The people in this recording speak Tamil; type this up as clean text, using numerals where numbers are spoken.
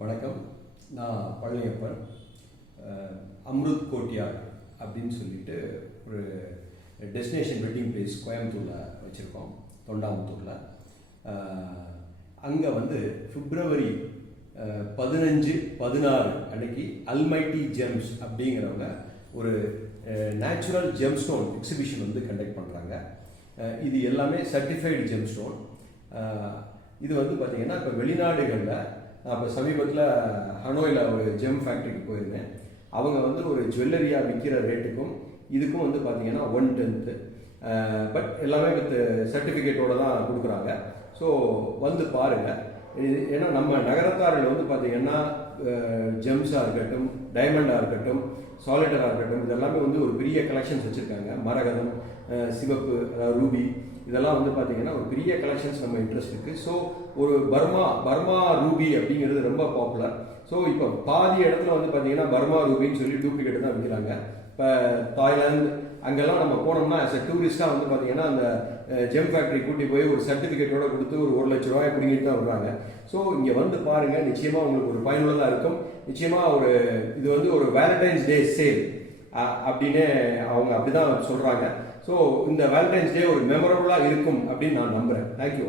வணக்கம். நான் பழனியப்பன். அம்ருத் கோட்யார் அப்படின்னு சொல்லிட்டு ஒரு டெஸ்டினேஷன் வெட்டிங் பிளேஸ் கோயம்புத்தூரில் வச்சுருக்கோம், தொண்டாமுத்தூரில். அங்கே வந்து பிப்ரவரி 15-16 அன்னைக்கு அல்மைட்டி ஜெம்ஸ் அப்படிங்கிறவங்க ஒரு நேச்சுரல் ஜெம்ஸ்டோன் எக்ஸிபிஷன் வந்து கண்டக்ட் பண்ணுறாங்க. இது எல்லாமே சர்டிஃபைடு ஜெம்ஸ்டோன். இது வந்து பார்த்திங்கன்னா இப்போ வெளிநாடுகளில், நான் இப்போ சமீபத்தில் ஹனோயில் ஒரு ஜெம் ஃபேக்ட்ரிக்கு போயிருந்தேன். அவங்க வந்து ஒரு ஜுவல்லரியாக விற்கிற ரேட்டுக்கும் இதுக்கும் வந்து பார்த்திங்கன்னா 1/10, பட் எல்லாமே வித் சர்டிஃபிகேட்டோடு தான் கொடுக்குறாங்க. ஸோ வந்து பாருங்கள். ஏன்னா நம்ம நகரத்தாரில் வந்து பார்த்திங்கன்னா ஜெம்ஸாக இருக்கட்டும், டைமண்டாக இருக்கட்டும், சாலிட்டராக இருக்கட்டும், இதெல்லாமே வந்து ஒரு பெரிய கலெக்ஷன்ஸ் வச்சுருக்காங்க. மரகதம், சிவப்பு, ரூபி, இதெல்லாம் வந்து பார்த்திங்கன்னா ஒரு பெரிய கலெக்ஷன்ஸ் நம்ம இன்ட்ரெஸ்ட் இருக்குது. ஸோ ஒரு பர்மா ரூபி அப்படிங்கிறது ரொம்ப பாப்புலர். ஸோ இப்போ பாதி இடத்துல வந்து பார்த்திங்கன்னா பர்மா ரூபின்னு சொல்லி டூப்ளிகேட் தான் விற்கிறாங்க. இப்போ தாய்லாந்து அங்கெல்லாம் நம்ம போனோம்னா ஆஸ் எ டூரிஸ்டாக வந்து பார்த்திங்கன்னா அந்த ஜெம் ஃபேக்ட்ரி கூட்டி போய் ஒரு சர்டிஃபிகேட்டோட கொடுத்து ஒரு 1 லட்ச ரூபாய் பிடிங்கிட்டு தான் விடுறாங்க. ஸோ இங்கே வந்து பாருங்கள், நிச்சயமாக உங்களுக்கு ஒரு பயனுள்ளதாக இருக்கும். நிச்சயமாக இது வந்து ஒரு வேலண்டைன்ஸ் டே சேல் அப்படின்னு அவங்க அப்படி தான் சொல்கிறாங்க. ஸோ இந்த வேலண்டைன்ஸ் டே ஒரு மெமரபுளாக இருக்கும் அப்படின்னு நான் நம்புகிறேன். தேங்க்யூ.